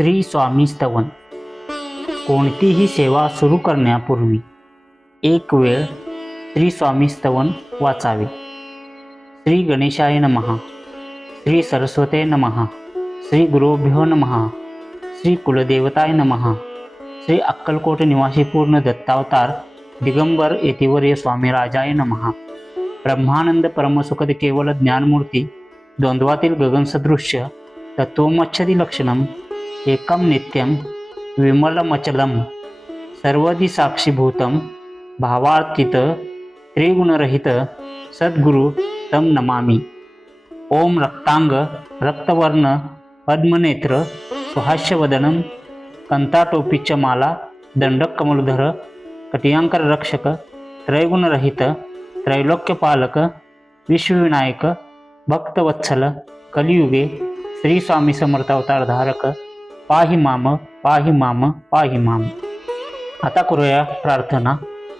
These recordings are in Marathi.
श्री स्वामी स्तवन. कोणतीही सेवा सुरू करण्यापूर्वी एक वेळ श्री स्वामी स्तवन वाचावे. श्री गणेशाय नमः. श्री सरस्वते नमः. श्री गुरुभ्यो नमः. श्री कुलदेवताय नमः. श्री अक्कलकोट निवासी पूर्ण दत्तावतार दिगंबर यतिवर्य स्वामी राजाय नमः. ब्रह्मानंद परमसुखद केवल ज्ञानमूर्ती द्वंद्वातील गगनसदृश्य तत्वमच्छदी लक्षणम एकम नित्यम विमलमचलम सर्वदी साक्षीभूतम भावार्थित त्रिगुणरहित सद्गुरु तम नमामि. ओम रक्तांग रक्तवर्ण पद्मनेत्र सुहास्यवदनम कंताटोपीच माला दंडक कमलधर कटियांकर रक्षक त्रैगुणरहित त्रैलोक्यपालक विश्वविनायक भक्तवत्सल कलियुगे श्री स्वामी समर्थ अवतार धारक पाहि माम पाहि माम पाहि माम. आता करूया प्रार्थना.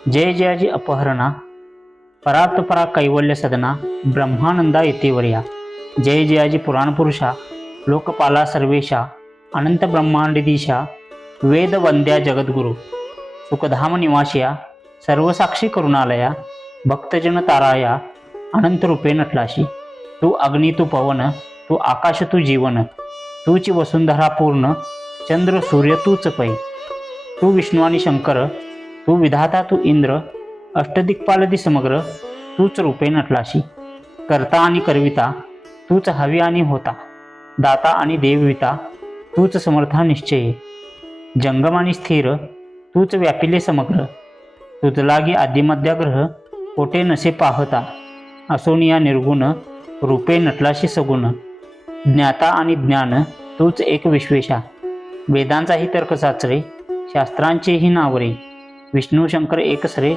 जय जयाजी अपहरणा परात्परा कैवल्य सदना ब्रह्मानंदा यतिवर्या. जय जयाजी पुराणपुरुषा लोकपाला सर्वेशा अनंत ब्रह्मांडदीशा वेदवंद्या जगद्गुरु सुखधाम निवासिया सर्वसाक्षी करुणालया भक्तजन ताराया अनंत रूपे नटलाशी. तू अग्नी तू पवन तू आकाश तू जीवन तूची वसुंधरा पूर्ण चंद्र सूर्य तूच पै. तू विष्णू आणि शंकर तू विधाता तू इंद्र अष्टदिक्पालदी समग्र तूच रूपे नटलाशी. करता आणि करविता तूच हवी आणि होता दाता आणि देवविता तूच समर्था निश्चय. जंगम आणि स्थिर तूच व्यापिले समग्र तुझ लागी आदिमध्याग्रह कोठे नसे पाहता. असोनिया निर्गुण रूपे नटलाशी सगुण. ज्ञाता आणि ज्ञान तूच एक विश्वेशा. वेदांचाही तर्क साचरे शास्त्रांचेही नावरे. विष्णू शंकर एकसरे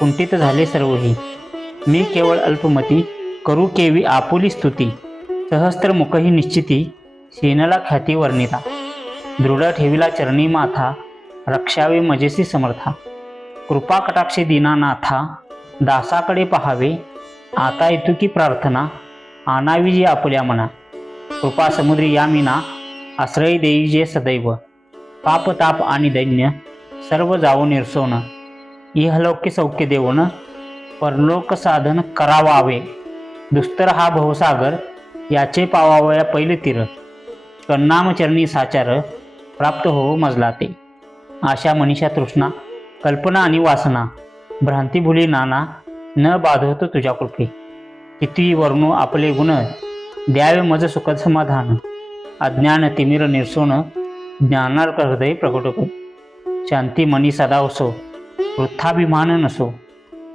कुंठित झाले सर्वही. मी केवळ अल्पमती करू केवी आपुली स्तुती. सहस्त्रमुखही निश्चिती शेनला ख्याती वर्णिता. दृढ ठेविला चरणी माथा रक्षावे मजेसी समर्था. कृपा कटाक्षे दीनानाथा दासाकडे पहावे. आता इतुकी प्रार्थना आणावी जी आपुल्या मना. कृपा समुद्री यामिना आश्रय देई जे सदैव. पाप ताप आणि दैन्य सर्व जावो निर्सोन. इहलौक्य सौख्य देवोन परलोक साधन करावावे. दुस्तर हा भवसागर याचे पावावया पहिले तीर. कन्नामचरणी साचार प्राप्त हो मजला ते. आशा मनीषा तृष्णा कल्पना आणि वासना भ्रांती भुली नाना न बाधवतो तुझ्या कृपे. किती वर्णू आपले गुण द्यावे मज सुख समाधान. अज्ञान तिमिर निर्सोन ज्ञानार्क हृदय प्रकट कर. शांती मनी सदा असो वृथाभिमान नसो.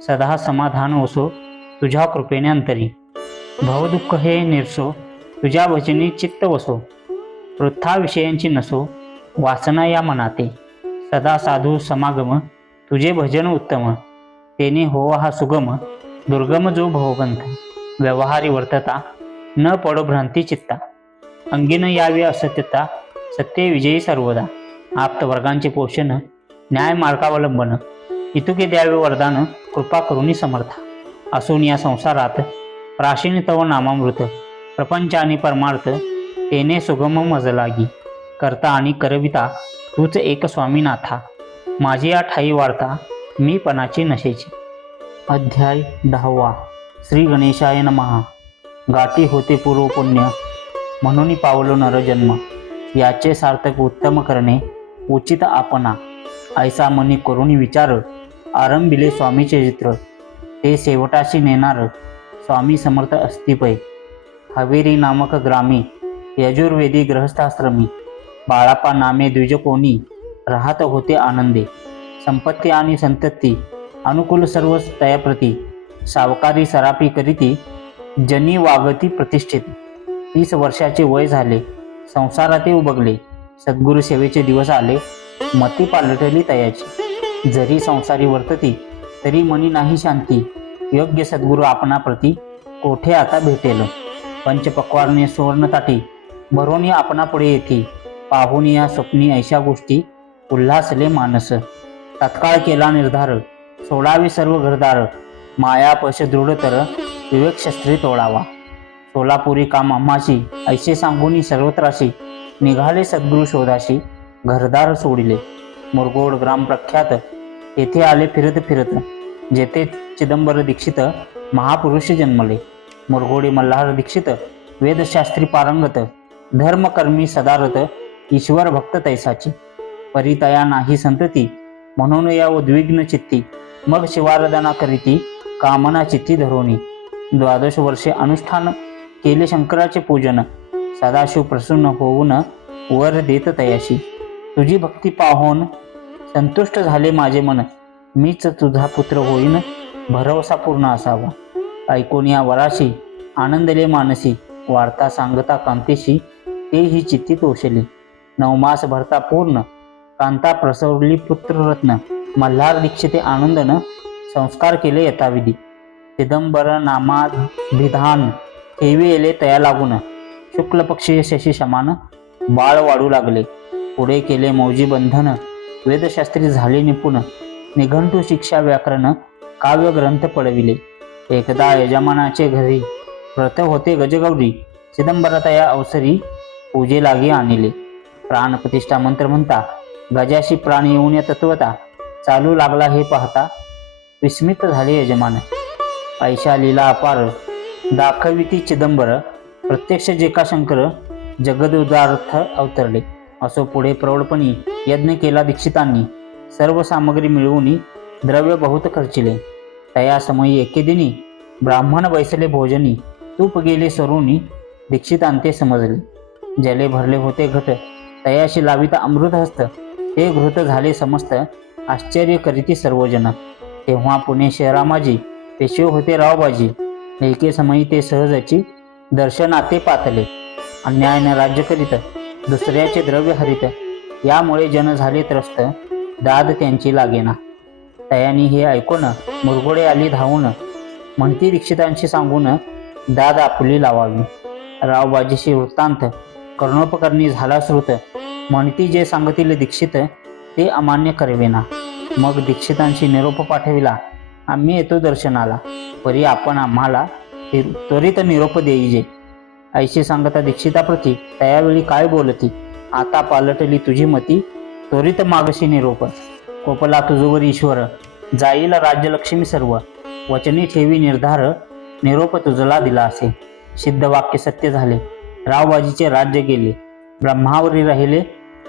सदा समाधान असो तुझ्या कृपेने अंतरी. भवदुःख हे निर्सो तुझ्या भजनी चित्त वसो. वृथा विषयांची नसो वासना या मनाते. सदा साधू समागम तुझे भजन उत्तम. तेने हो हा सुगम दुर्गम जो भवपंथ. व्यवहारी वर्तता न पडो भ्रांती चित्ता. अंगीन यावे असत्यता सत्य विजयी सर्वदा. आप्तवर्गांचे पोषण न्याय मार्गावलंबन. इतुके द्यावे वरदान कृपा करुणी समर्था. असून या संसारात प्राचीन तव नामामृत. प्रपंच आणि परमार्थ तेने सुगम मज लागी. करता आणि करविता तूच एक स्वामीनाथा. माझी या ठाई वार्ता मी पणाची नशेची. अध्याय 10. श्री गणेशाय नमः. गाठी होते पूर्व पुण्य म्हणून पावलो नरजन्म. याचे सार्थक उत्तम करणे उचित आपणा. ऐसा मनी करुणी विचार आरंभिले स्वामीचे चित्र. ते शेवटाशी नेणार स्वामी समर्थ अस्तिपै. हवेरी नामक ग्रामी यजुर्वेदी गृहस्थाश्रमी. बाळापा नामे द्विज कोणी राहत होते आनंदे. संपत्ती आणि संतती अनुकूल सर्व तयाप्रती. सावकारी सरापी करीती जनी वागती प्रतिष्ठित. 30 वर्षाचे वय झाले संसाराते उबगले. सद्गुरु सेवेचे दिवस आले मती पालटली तयाची. जरी संसारी वर्तती तरी मनी नाही शांती. योग्य सद्गुरु आपणाप्रती कोठे आता भेटेल. पंचपक्वारणे सुवर्णताटी भरोनी आपणापुढे येथे. पाहून या स्वप्नी ऐशा गोष्टी उल्हासले मानस. तत्काळ केला निर्धार सोडावे सर्व घरदार. मायापश दृढतर विवेक शस्त्री तोडावा. सोलापुरी काम आम्हाशी ऐसे सांगूनी सर्वत्राशी निघाले सद्गुरु शोधाशी, घरदार सोडिले. मुरगोड ग्राम प्रख्यात, तेथे आले फिरत फिरत, जेथे चिदंबर दीक्षित महापुरुष जन्मले. मुरगोडी मल्हार दीक्षित, वेदशास्त्री पारंगत, धर्मकर्मी सदारत, ईश्वर भक्त तैसाची. परितया नाही संतती, म्हणून या उद्विग्न चित्ती, मग शिवाराधना करीती, कामना चित्ती धरोनी. 12 वर्षे अनुष्ठान केले शंकराचे पूजन, सदाशिव प्रसन्न होऊन वर देत तयाशी. तुझी भक्ती पाहून संतुष्ट झाले माझे मन, मीच तुझा पुत्र होईन, भरवसा पूर्ण असावा. ऐकून या वराशी, आनंदले मानसी, वार्ता सांगता कांतेशी, तेही चित्ती तोषली. 9 मास भरता पूर्ण, कांता प्रसवली पुत्ररत्न. मल्हार दीक्षिते आनंदन, संस्कार केले यथाविधी. चिदंबर नामाभिधान, ठेविले तया लागून, शुक्ल पक्षी शशी समान, बाळ वाढू लागले. पुढे केले मौजी बंधन, वेदशास्त्री झाले निपुण, निघंटू शिक्षा व्याकरण, काव्य ग्रंथ पडविले. एकदा यजमानाचे घरी व्रत होते गजगौरी, चिदंबरतया अवसरी पूजे लागी आणले. प्राणप्रतिष्ठा मंत्र म्हणता, गजाशी प्राण येऊन या तत्वता, चालू लागला हे पाहता, विस्मित झाले यजमान. ऐशा लीला अपार, दाखविती चिदंबर, प्रत्यक्ष जेकाशंकर, जगदुदार्थ अवतरले. असो पुढे प्रौढपणी यज्ञ केला दीक्षितांनी, सर्व सामग्री मिळवून द्रव्य बहुत खर्चिले. तया समयी एके दिनी, ब्राह्मण बैसले भोजनी, तूप गेले सरुनी, दीक्षितांते समजले. जले भरले होते घट, तयाशी लाविता अमृत हस्त, ते घृत झाले समस्त, आश्चर्य करीती सर्वजन. तेव्हा पुणे शहरामाजी, पेशवे होते रावबाजी, एके समयी ते सहजाची, दर्शनाते पातले. अन्यायाने राज्य करीत, दुसऱ्याचे द्रव्य हरित, यामुळे जन झाले त्रस्त, दाद त्यांची लागेना. तयानी हे ऐकून मुरगोडे आली धावून, म्हणती दीक्षितांशी सांगून, दाद आपली लावावी. रावबाजीशी वृत्तांत, कर्णोपकरणी झाला श्रुत, म्हणती जे सांगतील दीक्षित, ते अमान्य करवेना. मग दीक्षितांशी निरोप पाठविला, आम्ही येतो दर्शनाला, परी आपण आम्हाला त्वरित निरोप देईजे. ऐशी सांगता दीक्षिताप्रती, त्यावेळी काय बोलती, आता पालटली तुझी मती, त्वरित मागशी निरोप. कोपला तुझवर ईश्वर, जाईल राज्यलक्ष्मी सर्व, वचनी ठेवी निर्धार, निरोप तुझला दिला असे. सिद्ध वाक्य सत्य झाले, रावबाजीचे राज्य गेले, ब्रह्मावरी राहिले,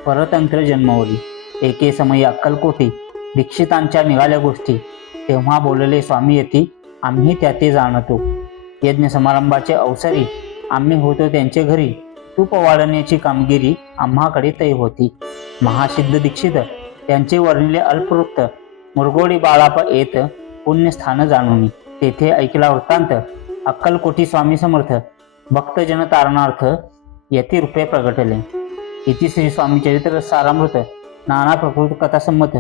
परतंत्र जन्मवरी. एके समयी अक्कलकोटी, दीक्षितांच्या निघाल्या गोष्टी, तेव्हा बोलले स्वामी येती, आम्ही त्या ते जाणतो. यज्ञ समारंभाचे अवसरी, आम्ही होतो त्यांचे घरी, तूप वाढण्याची कामगिरी आम्हाकडे तय होती. महासिद्ध दीक्षित, त्यांचे वर्णिले अल्पवृत्त, मुरगोडी बाळापा येत, पुण्यस्थान जाणून. तेथे ऐकला वृत्तांत, अक्कलकोटी स्वामी समर्थ, भक्तजन तारणार्थ, यती रूपे प्रगटले. इति श्री स्वामी चरित्र सारामृत, नाना प्रकृत कथा संमत,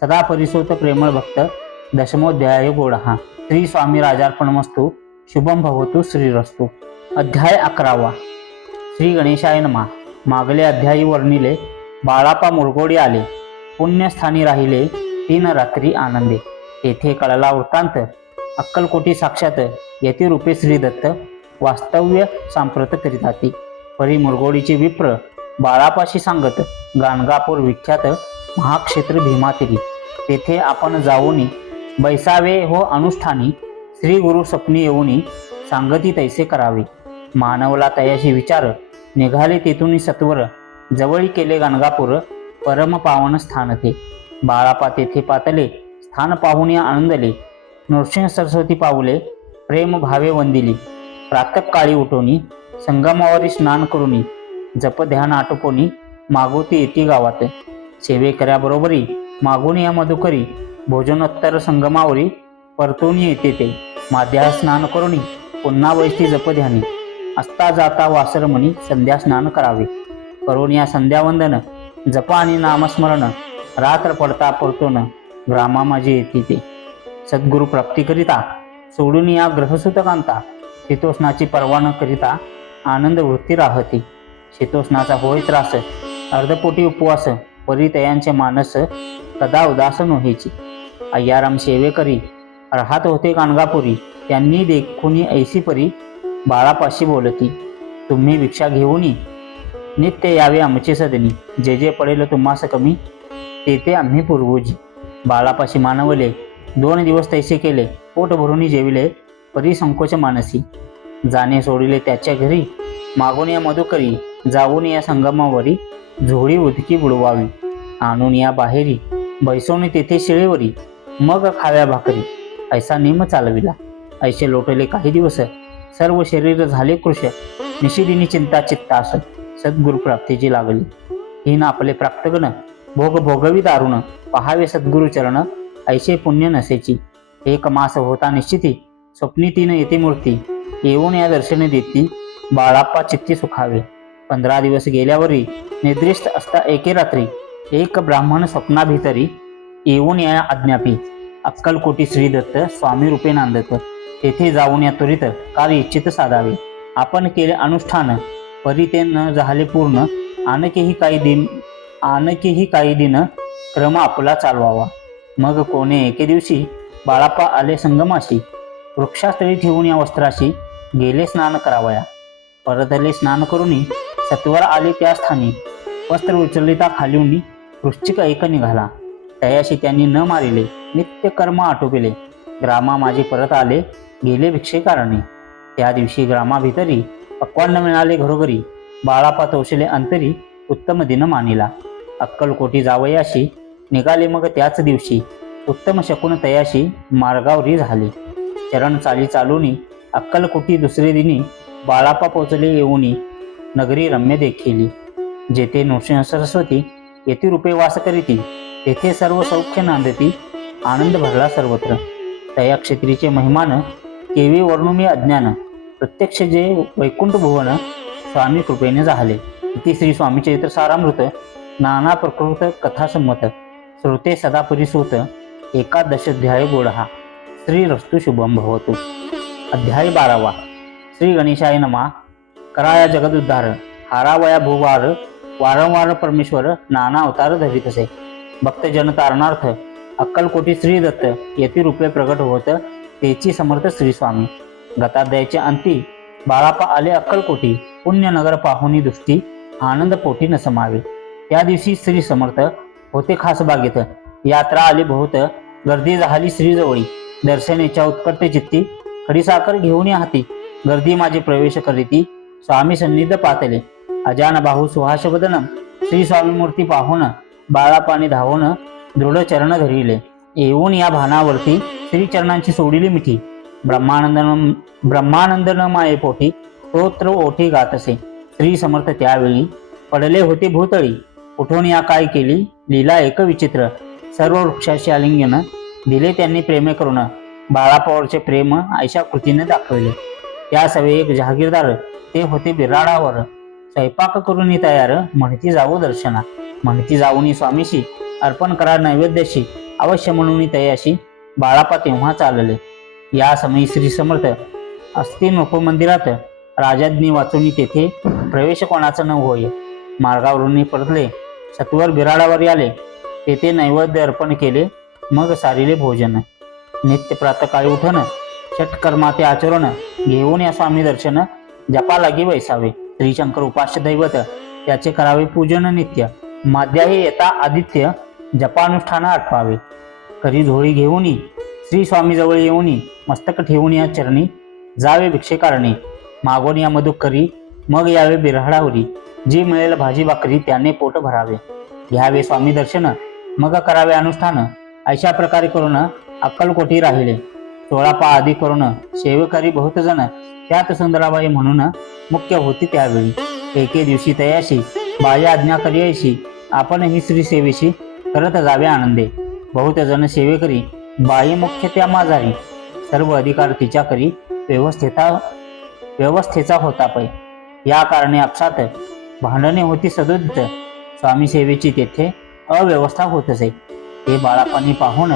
सदा परिसोत प्रेमळ भक्त, दशमोध्याय गोडहा. श्री स्वामी राजार्पणमस्तु. शुभम भवतु. श्रीरस्तु. अध्याय 11. श्री गणेशाय नमः. मागले अध्यायी वर्णिले, बाळापा मुरगोडी आले, पुण्यस्थानी राहिले 3 रात्री आनंदे. तेथे कळला वृत्तांत, अक्कलकोटी साक्षात, यतिरूपे श्रीदत्त, वास्तव्य सांप्रत करीताती. परी मुरगोडीचे विप्र, बाळापाशी सांगत, गाणगापूर विख्यात महाक्षेत्र भीमातिरी, तेथे आपण जाऊनी, बैसावे हो अनुष्ठानी, श्री गुरु स्वप्नी येऊनी, सांगती तैसे करावे. मानवला तयाशी विचार, निघाले तेथून सत्वर, जवळी केले गाणगापूर, परम पावन स्थान ते. बाळापा तेथे पातले, स्थान पाहुणे आनंदले, नृसिंह सरस्वती पावले, प्रेम भावे वंदिली. प्रातःकाळी उठोनी, संगमावरी स्नान करूनी, जप ध्यान आटोपोनी, मागोती येती गावात. सेवेकऱ्याबरोबरी मागून या मधुकरी, भोजनोत्तर संगमावरी परतून येते ते. माध्या स्नान करूनी, पुन्हा वैस्ती जप ध्यानी, असता जाता वासरमणी संध्या स्नान करावे. करून या संध्यावंदन, जप आणि नामस्मरण, रात्र पडता परतून ग्रामा माझी येते ते. सद्गुरु प्राप्तीकरिता सोडून या ग्रहसुतकांता, शीतोष्णाची पर्वा न करिता आनंद वृत्ती राहती. शीतोष्णाचा होय त्रास, अर्धपोटी उपवास, परितयांचे मानस कदा उदास नोहेची. अय्याराम सेवेकरी राहत होते गाणगापुरी, त्यांनी देखुनी ऐसी परी बाळापाशी बोलती. तुम्ही भिक्षा घेऊनी नित्य यावे आमचे सदनी, जे जे पडेल तुम्हास कमी, ते ते आम्ही पूर्वजी. बाळापाशी मानवले, 2 दिवस तैसे केले, पोट भरून जेविले, परी संकोच मानसी. जाणे सोडिले त्याच्या घरी, मागून या मधुकरी, जाऊन या संगमावरी, झोळी उदकी बुडवावी. आणून या बाहेरी, बैसवणी तेथे शिळेवरी, मग खाव्या भाकरी. ऐसा नेम चालविला. ऐसे लोटले काही दिवस, सर्व शरीर झाले कृश. निशिदिनी चिंता चित्तास, सद्गुरु प्राप्तीची लागली. हीन आपले प्राप्तगण, भोग भोगवी दारुण, पहावे सद्गुरु चरण, ऐसे पुण्य नसेची. एक मास होता निश्चिती, स्वप्नी तीन येते मूर्ती, येऊन या दर्शन देती, बाळाप्पा चित्ती सुखावे. 15 दिवस गेल्यावरी, निद्रिस्त असता एके रात्री, एक ब्राह्मण स्वप्नाभितरी, येऊन या आज्ञापी. अक्कलकोटी श्री दत्त स्वामी रूपे नांदत, तेथे जाऊन या त्वरित कार्य इच्छित साधावे. आपण केले अनुष्ठान, परी ते न झाले पूर्ण, आणखीही काही दिन क्रम आपला चालवावा. मग कोणे एके दिवशी बाळाप्पा आले संगमाशी, वृक्षास्थळी ठेवून या वस्त्राशी गेले स्नान करावया. परतले स्नान करूनी सत्वर आले त्या स्थानी, वस्त्र उचलिता खालीवनी, वृश्चिक एक निघाला. तयाशी त्यांनी न मारिले, नित्य कर्म आटोपिले. ग्रामा माझे परत आले, गेले भिक्षेकारणे. त्या दिवशी ग्रामाभितरी, पक्वान्न मिळाले घरोघरी, बाळाप्पा तोषले अंतरी, उत्तम दिन मानिला. अक्कलकोटी जावयाशी निघाले मग त्याच दिवशी, उत्तम शकुन तयाशी मार्गावरी झाले. चरण चाली चालूनी अक्कलकोटी दुसरे दिनी, बाळाप्पा पोचले येऊनी, नगरी रम्य देखिली. जेथे नृसिंह सरस्वती येथे रूपे वास करीती, तेथे सर्व सौख्य नांदती, आनंद भरला सर्वत्र. तया क्षेत्रीचे महिमान, केवी वर्णुमी अज्ञान, प्रत्यक्ष जे वैकुंठ भुवन, स्वामी कृपेने झाले. इति श्री स्वामी चरित्र सारामृत, नाना प्रकृत कथासंमत, श्रोते सदा परिसूत, 11 गोडहा. श्री रस्तु शुभम भवतु. अध्याय 12. श्री गणेशाय नमः. कराया जगदुद्धार, हारावया भूभार, वारंवार परमेश्वर नाना अवतार धरितसे. भक्तजन तारणार्थ, अक्कलकोटी श्री दत्त येथे रूपे प्रगट होत, तेची समर्थ श्री स्वामी. गताध्यायाच्या अंती, बाळाप्पा आले अक्कलकोटी, पुण्यनगर पाहुनी दृष्टी, आनंद पोटी न समावे. त्या दिवशी श्री समर्थ होते खास बागेत, यात्रा आली बहुत, गर्दी झाली श्रीजवळी. दर्शनेच्या उत्कट चित्ती, खडीसाखर घेऊन हाती, गर्दी माझे प्रवेश करीती, स्वामी सन्निध पातले. अजान बाहू सुहास वदन, श्री स्वामी मूर्ती पाहून, बाळाप्पाने धावून दृढ चरण धरिले. येऊन या भानावरती, श्री चरणांची सोडिली मिठी. ब्रह्मानंद न माये पोटी, स्तोत्र ओठी गातसे. श्री समर्थ त्यावेळी पडले होते भूतळी, उठून या काय केली लीला एक विचित्र. सर्व वृक्षाशी आलिंगन दिले त्यांनी प्रेमे करून, बाळाप्पावरचे प्रेम ऐशा कृतीने दाखवले. त्या सवे एक जहागीरदार, ते होते बिराडावर, स्वयंपाक करून तयार, म्हणती जावो दर्शना. म्हणती जाऊनी स्वामीशी, अर्पण करा नैवेद्याशी, अवश्य म्हणून तयाशी, बाळाप्पा तेव्हा चालले. या समयी श्री समर्थ अस्तिन उपमंदिरात, राजाज्ञी वाचून तेथे प्रवेश कोणाचा न होय. मार्गावरून परतले, सत्वर बिराडावर आले, तेथे नैवेद्य अर्पण केले, मग सारिले भोजन. नित्य प्रातकाळी उठण, षटकर्माते आचरण, घेऊन या स्वामी दर्शन, जपा लागी बैसावे. श्रीशंकर उपास्य दैवत, त्याचे करावे पूजन नित्य. माद्याही येता आदित्य, जपानुष्ठान आटपावे. करी झोळी घेऊनी, श्री स्वामी जवळ येऊनी, मस्तक ठेवून या चरणी, जावे भिक्षेकारणी. मागून या मधुक करी, मग यावे बिऱ्हाडावरी, जी मिळेल भाजी भाकरी त्याने पोट भरावे. घ्यावे स्वामी दर्शन, मग करावे अनुष्ठान. अशा प्रकारे करून अक्कलकोटी राहिले. 16 पा आदी करून सेवेकरी बहुत जण, त्यात सुंदराबाई म्हणून मुख्य होती. त्यावेळी एके दिवशी तयाशी, बाया आज्ञा करियाशी, आपण ही श्री सेवेशी करत जावे आनंदे. बहुत जण सेवेकरी, बाई मुख्य त्या माझारी, सर्व अधिकार तिच्या करी, व्यवस्थेचा होता पै. या कारणे आपसात भांडणे होती सदोदित, स्वामी सेवेची तेथे अव्यवस्था होत असे. हे बाळाप्पांनी पाहून,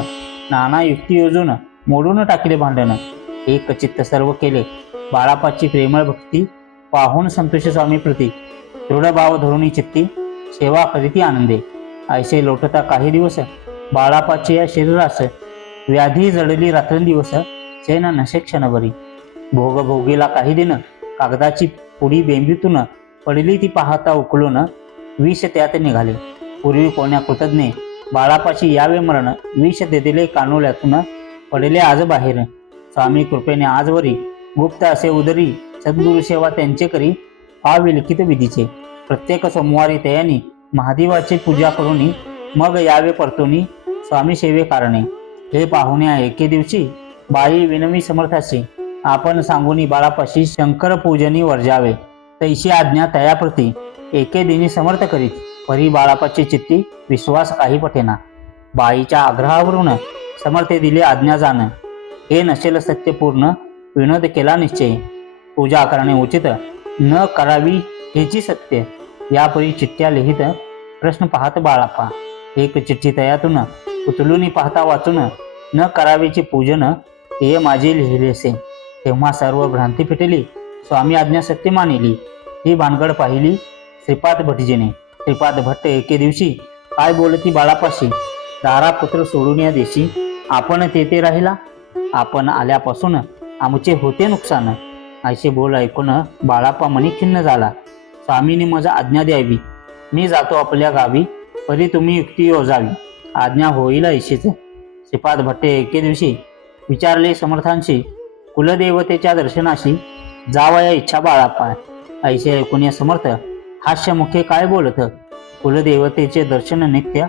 नाना युक्ती योजून मोडून टाकले भांडण. एक चित्त सर्व केले, बाळाप्पाची प्रेमळ भक्ती पाहून संतोष स्वामी प्रती, दृढ भाव धरुणी चित्ती, सेवा करीती आनंदे. ऐसे लोटता काही दिवस, बाळाप्पाचे या शरीरास व्याधी जडली रात्रंदिवस, सेन नशे क्षणभरी. भोग भोगीला काही दिन, कागदाची पुडी बेंबीतून पडली ती पाहता उकलून विष त्यात निघाले. पूर्वी कोण्या कृतज्ञ बाळापाशी यावे मरण, विष देदिले कानोल्यातून पडले आज बाहेर. स्वामी कृपेने आजवरी गुप्त असे उदरी, सद्गुरु सेवा त्यांचे करी पावी लिखित विधीचे. प्रत्येक सोमवारी तयानी महादेवाची पूजा करूनी मग यावे परतोनी स्वामी सेवे कारणे. हे पाहुण्या एके दिवशी बाई विनवी समर्थाशी, आपण सांगूनी बाळापाशी शंकर पूजनी वर्जावे. तैशी आज्ञा तयाप्रती एके दिनी समर्थ करीत, परी बाळापाची चित्ती विश्वास काही पटेना. बाईच्या आग्रहावरून समर्थे दिले आज्ञा जाण, हे नसेल सत्यपूर्ण विनोद केला निश्चय. पूजा करणे उचित न करावी हेची सत्य, यापरी चिठ्ठ्या लिहित प्रश्न पाहत बाळापा. एक चिठ्ठी तयातून उचलून पाहता वाचून, न करावीची पूजन हे माझे लिहिलेसे. तेव्हा सर्व भ्रांती फिटली, स्वामी आज्ञा सत्य मानिली. ही भानगड पाहिली श्रीपाद भटजीने. श्रीपाद भट्ट एके दिवशी काय बोलती बाळापाशी, दारा पुत्र सोडून या देशी आपण तेथे राहिला. आपण आल्यापासून आमचे होते नुकसान. असे बोल ऐकून बाळापा मनी खिन्न झाला. स्वामीने माझा आज्ञा द्यावी, मी जातो आपल्या गावी, परी तुम्ही युक्ती योजावी. आज्ञा होईल ऐशीच. श्रीपाद भट्टे एके दिवशी विचारले समर्थांशी, कुलदेवतेच्या दर्शनाशी जावया इच्छा बाळापा. ऐसे ऐकून या समर्थ हास्यमुखे काय बोलत, कुलदेवतेचे दर्शन नित्य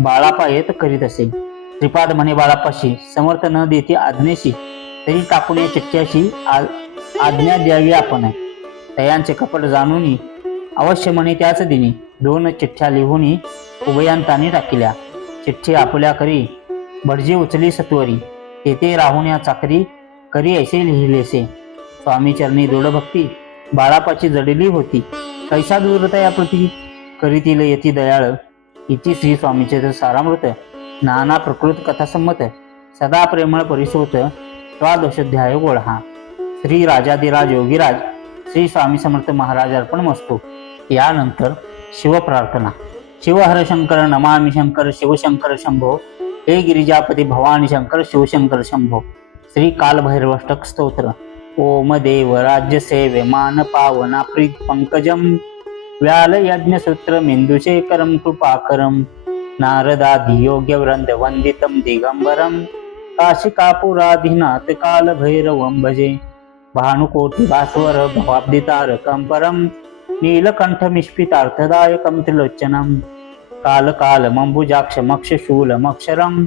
बाळापा येत करीत असे. श्रीपाद म्हणे बाळापाशी, समर्थ न देते आज्ञेशी, तरी टाकून या चिठ्ठ्याशी आज्ञा द्यावी आपण. तयांचे कपट जाणून अवश्य म्हणे त्याच दिनी 2 चिठ्ठ्या लिहून उभयांतांनी टाकिल्या. चिठ्ठी आपल्या करी भटजी उचली सत्वरी, तेथे राहून या चाकरी करी ऐसे लिहिलेसे. स्वामी चरणी दृढ भक्ती बाळापाची जडली होती, कैसा दूरता या प्रती करीतील यती दयाळ. इति श्री स्वामीचे सारामृत नाना प्रकृत कथासंमत सदा प्रेमळ परिसोत द्वादशोध्याय गोळहा. श्री राजाधिराज योगीराज श्री स्वामी समर्थ महाराज अर्पण मस्तु. यानंतर शिवप्रार्थना. शिवहर शंकर नमामि शंकर शिवशंकर शंभो, हे गिरिजापती भवानी शंकर शिवशंकर शंभो. श्री कालभैरवाष्टक स्तोत्र. ओम देव राज्य सेवे मान पावना प्रीत पंकजम, व्याल यज्ञसूत्र मेंदुशेखरम कृपाकरम, नारदादि योग्य वृंद वंदितम दिगंबरम, काशिकापुराधिनाथ काल भैरवं भजे. भानुकोटि भास्वर भवाब्दितारकं परम, नीलकंठ मिष्पितार्थदायकं त्रिलोचनम, काल काल मंबुजाक्ष मक्षशूलमक्षरम,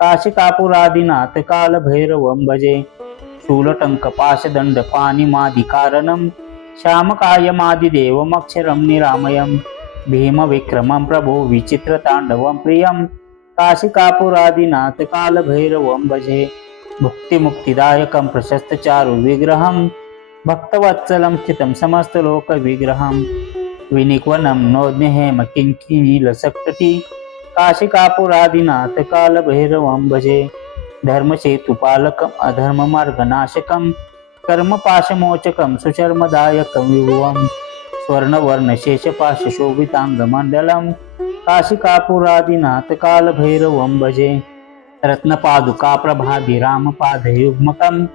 काशिकापुरादिनाथ काल भैरवं भजे. शूलटंक पाशदंड पानिमादिकारणम, श्यामकायमादिदेवमक्षरं निरामयं, भीमविक्रमं प्रभो विचित्रतांडवं प्रियं, काशिकापुरादिनाथ काल भैरवं भजे. भुक्तिमुक्तिदायकं प्रशस्तचारु विग्रहं, भक्तवत्सलं स्थितं समस्तलोक विग्रहं, विनिक्वनं नोज्ञहेम किंकिनीलसक्तटी, काशिकापुरादिनाथ काल भैरवं भजे. धर्मसेतुपालकं अधर्ममार्गनाशकं, कर्मपाशमोचकं सुचर्मदायकं विभुवं, स्वर्णवर्णशेषपाशशोभिताङ्गमण्डलं, काशिकापुरादिनाथ काल भैरवं भजे. रत्नपादुका प्रभाभिरामपादयुग्मकं,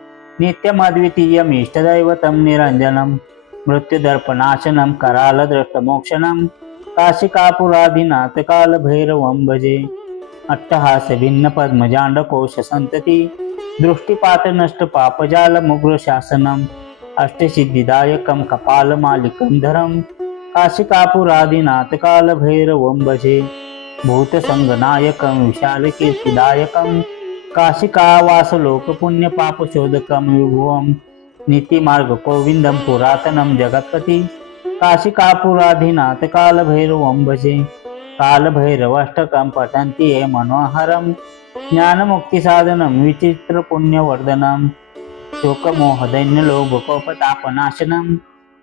नित्यमद्वितीयमीष्टदैवतं निरञ्जनं, मृत्युदर्पनाशनं करालदृष्टमोक्षणं, काशिकापुरादिनाथ काल भैरवं भजे. अट्टहास भिन्न पद्मजांडकोश संतति, दृष्टिपात नष्ट पापजालमुग्र शासनम, अष्टसिद्धिदायकं कपालमालिकं धरं, काशिकापुरादिनाथ काल भैरवं भजे. भूतसंगनायकं विशालकीर्तिदायकं, काशिकावासलोकपुण्यपापशोधकं विभुवं, नीतिमार्ग गोविन्दं पुरातनं जगत्पति, काशिकापुरादिनाथ काल भैरवं भजे. कालभैरवाष्टकं पठन्ति ये मनोहरं, ज्ञानमुक्तिसाधनं विचित्रपुण्यवर्धनं, शोकमोहदैन्यलोभकोपतापनाशनं,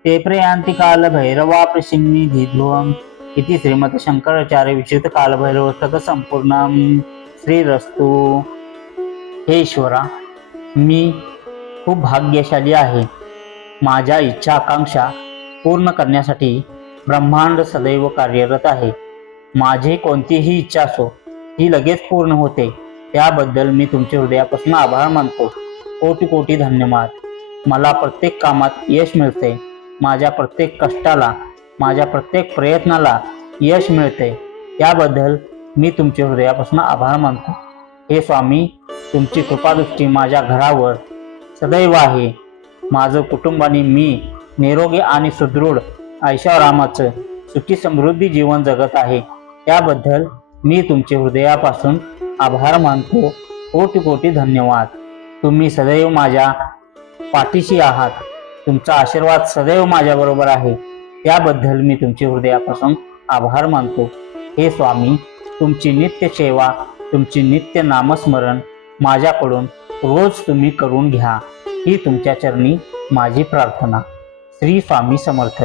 ते प्रयान्ति कालभैरवाप्रसिन्निधिध्रुवम्. इति श्रीमद शंकराचार्य विचित्र कालभैरवाष्टक संपूर्णं. श्रीरस्तु. हे ईश्वरा, मी खूप भाग्यशाली आहे. माझ्या इच्छा आकांक्षा पूर्ण करण्यासाठी ब्रह्मांड सदैव कार्यरत आहे. माझी कोणतीही इच्छा असो ती लगेच पूर्ण होते. त्याबद्दल मी तुमचे हृदयापासून आभार मानतो. कोटी कोटी धन्यवाद. मला प्रत्येक कामात यश मिळते. माझ्या प्रत्येक कष्टाला माझ्या प्रत्येक प्रयत्नाला यश मिळते याबद्दल मी तुमचे हृदयापासून आभार मानतो. हे स्वामी, तुमची कृपादृष्टी माझ्या घरावर सदैव आहे. माझं कुटुंब आणि मी निरोगी आणि सुदृढ ऐशारामाचं सुखी समृद्धी जीवन जगत आहे. त्याबद्दल मी तुमचे हृदयापासून आभार मानतो. कोटी कोटी धन्यवाद. तुम्ही सदैव माझ्या पाठीशी आहात. तुमचा आशीर्वाद सदैव माझ्याबरोबर आहे. त्याबद्दल मी तुमचे हृदयापासून आभार मानतो. हे स्वामी, तुमची नित्य सेवा, तुमची नित्य नामस्मरण माझ्याकडून रोज तुम्ही करून घ्या. ही तुमच्या चरणी माझी प्रार्थना. श्री स्वामी समर्थ.